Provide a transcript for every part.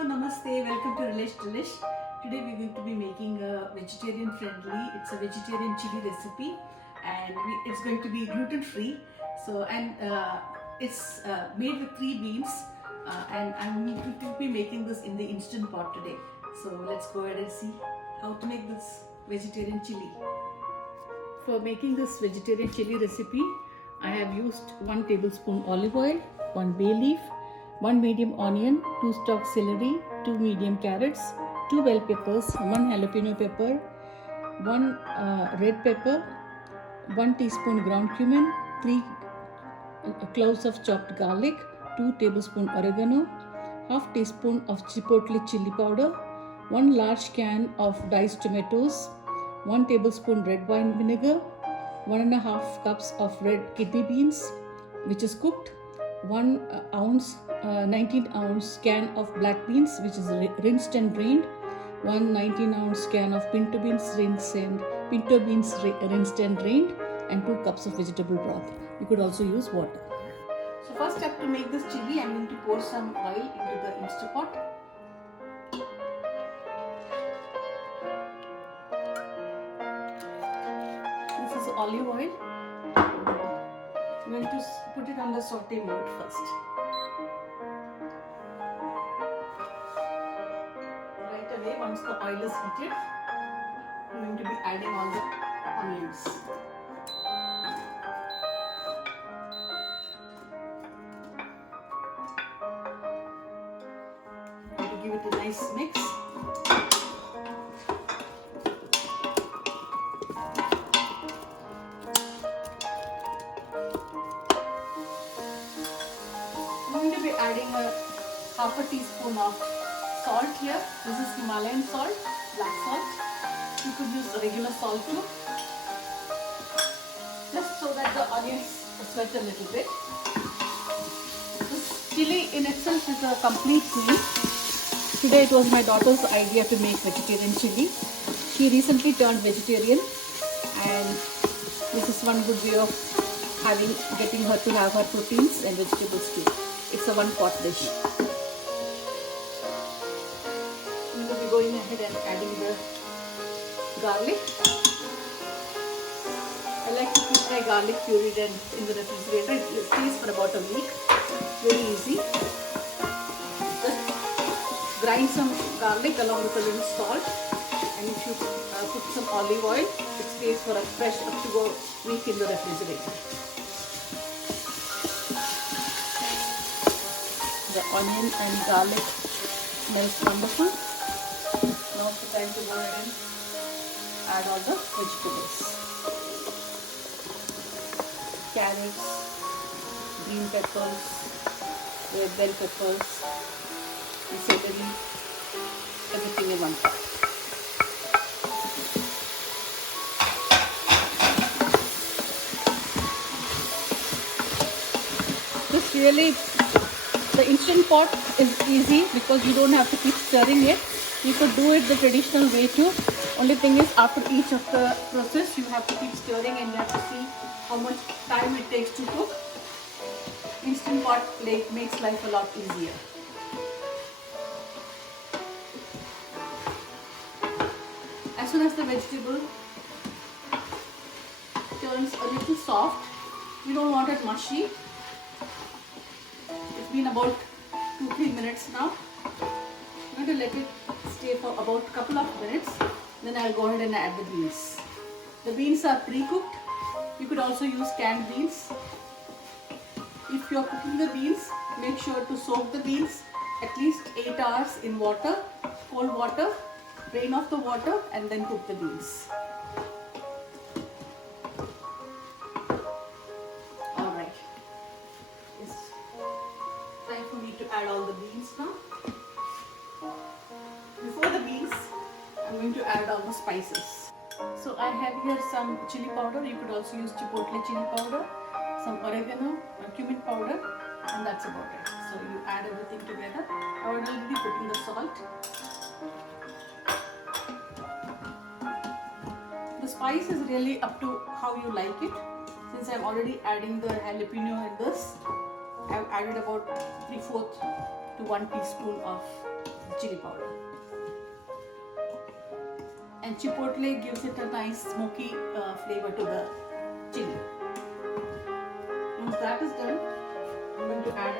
Namaste, welcome to Relish Delish. Today we're going to be making a vegetarian friendly, it's a vegetarian chili recipe and it's going to be gluten free. It's made with 3 beans and I'm going to be making this in the instant pot today. So let's go ahead and see how to make this vegetarian chili. For making this vegetarian chili recipe, I have used 1 tablespoon olive oil, 1 bay leaf, 1 medium onion, 2 stalk celery, 2 medium carrots, 2 bell peppers, 1 jalapeno pepper, 1 red pepper, 1 teaspoon ground cumin, 3 cloves of chopped garlic, 2 tablespoon oregano, half teaspoon of chipotle chili powder, 1 large can of diced tomatoes, 1 tablespoon red wine vinegar, 1.5 cups of red kidney beans which is cooked, 1 ounce 19-ounce can of black beans which is rinsed and drained, 1 19-ounce can of pinto beans rinsed and drained, and 2 cups of vegetable broth. You could also use water. So first step to make this chili, I'm going to pour some oil into the Instapot. This is olive oil. I'm going to put it on the saute mode first. Right away, once the oil is heated, I'm going to be adding all the onions. I'm going to give it a nice mix. I'm going to be adding half a teaspoon of salt here. This is Himalayan salt, black salt. You could use regular salt too. Just so that the onions sweat a little bit. This chili in itself is a complete meal. Today it was my daughter's idea to make vegetarian chili. She recently turned vegetarian and this is one good way of getting her to have her proteins and vegetables too. It's a 1-pot dish. I'm going to be going ahead and adding the garlic. I like to keep my garlic pureed and in the refrigerator. It stays for about a week. Very easy. Just grind some garlic along with a little salt, and if you put some olive oil, it stays for a fresh up to a week in the refrigerator. The onion and garlic smells wonderful. Now it's the time to go ahead and add all the vegetables. Carrots, green peppers, red bell peppers, and celery, everything in one pot. This really, the instant pot is easy because you don't have to keep stirring it. You could do it the traditional way too. Only thing is, after each of the process you have to keep stirring and you have to see how much time it takes to cook. Instant pot makes life a lot easier. As soon as the vegetable turns a little soft, you don't want it mushy. It's been about 2-3 minutes now. I'm going to let it stay for about a couple of minutes. Then I'll go ahead and add the beans. The beans are pre-cooked. You could also use canned beans. If you're cooking the beans, make sure to soak the beans at least 8 hours in water, cold water. Drain off the water and then cook the beans. Alright. It's time for me to add all the beans now. Before the beans, I'm going to add all the spices. So I have here some chili powder. You could also use chipotle chili powder, some oregano, cumin powder, and that's about it. So you add everything together. I already put in the salt. The spice is really up to how you like it. Since I'm already adding the jalapeno in this, I've added about 3/4 to 1 teaspoon of chili powder. And chipotle gives it a nice smoky flavor to the chili. Once that is done, I'm going to add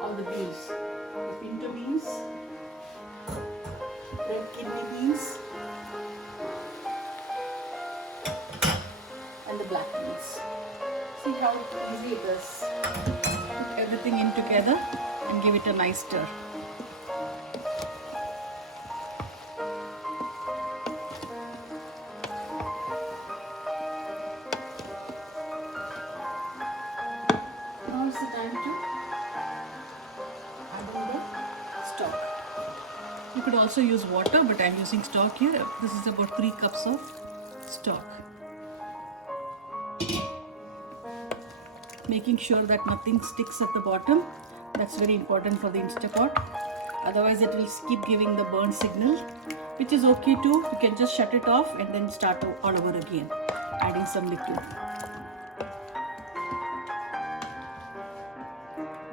all the beans. The pinto beans, red kidney beans, and the black beans. See how easy it is. Put everything in together and give it a nice stir. Now is the time to add in the stock. You could also use water, but I'm using stock here. This is about 3 cups of stock. Making sure that nothing sticks at the bottom. That's very important for the Instapot. Otherwise it will keep giving the burn signal, which is okay too. You can just shut it off and then start all over again, adding some liquid.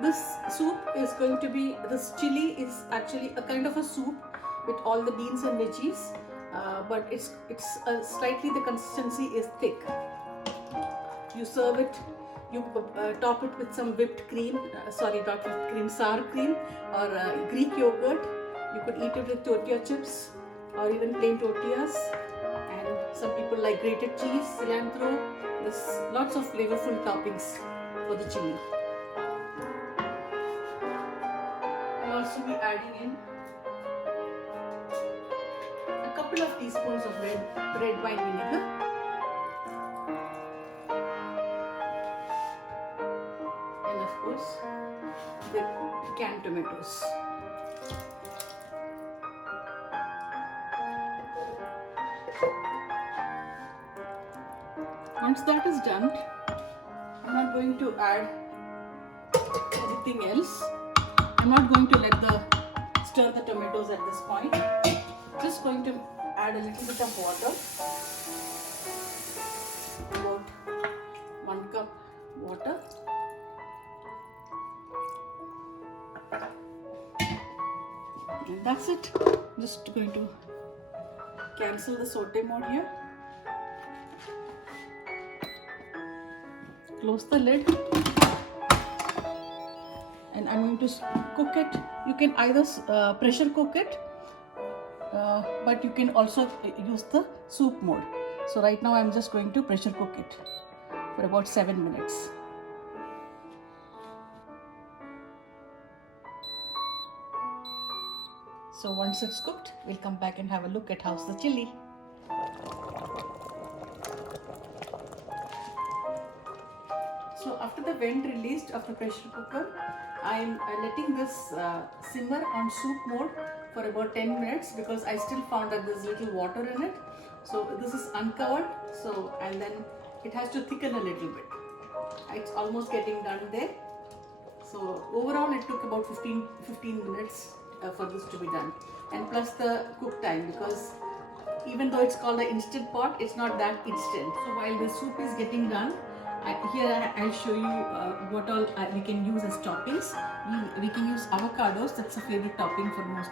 This soup is going to be, this chili is actually a kind of a soup with all the beans and veggies, but it's slightly, the consistency is thick. You serve it, you top it with some whipped cream, not whipped cream, sour cream or Greek yogurt. You could eat it with tortilla chips or even plain tortillas, and some people like grated cheese, cilantro. There's lots of flavorful toppings for the chili. I'll also be adding in a couple of teaspoons of red wine vinegar. And of course, the canned tomatoes. Once that is done, I'm not going to add anything else. I'm not going to stir the tomatoes at this point. Just going to add a little bit of water, about 1 cup water. And that's it. Just going to cancel the saute mode here. Close the lid. And I'm going to cook it. You can either pressure cook it, but you can also use the soup mode. So right now I'm just going to pressure cook it for about 7 minutes. So once it's cooked, we'll come back and have a look at how's the chili. So after the vent released of the pressure cooker, I'm letting this simmer on soup mode for about 10 minutes because I still found that there's little water in it. So this is uncovered, and then it has to thicken a little bit. It's almost getting done there. So overall it took about 15 minutes for this to be done, and plus the cook time, because even though it's called an instant pot, it's not that instant. So while the soup is getting done, I'll show you what all we can use as toppings. We can use avocados. That's a favorite topping for most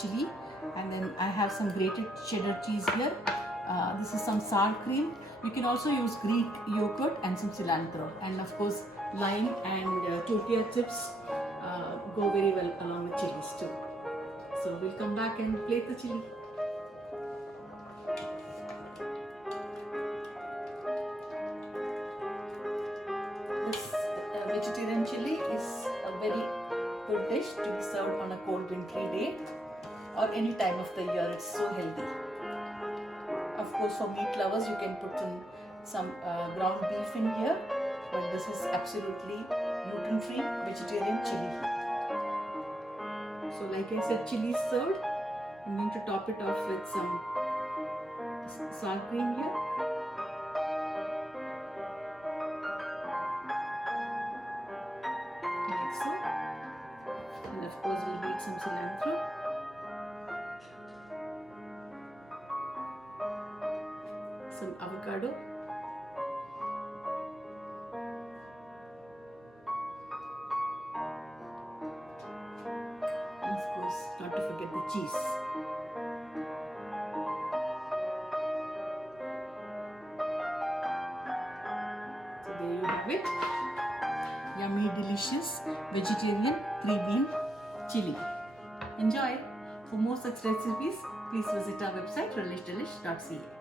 chili. And then I have some grated cheddar cheese here. This is some sour cream. You can also use Greek yogurt and some cilantro. And of course, lime and tortilla chips go very well along with chilies too. So we'll come back and plate the chili. This vegetarian chili is a very good dish to be served on a cold wintry day or any time of the year. It's so healthy. Of course, for meat lovers, you can put in some ground beef in here, but this is absolutely gluten-free vegetarian chili. So like I said, chili is served. I'm going to top it off with some sour cream here. Like so. And of course we'll need some cilantro. Some avocado. And of course cheese. So there you have it. Yummy, delicious vegetarian 3-bean chili. Enjoy. For more such recipes, please visit our website relishedelish.ca.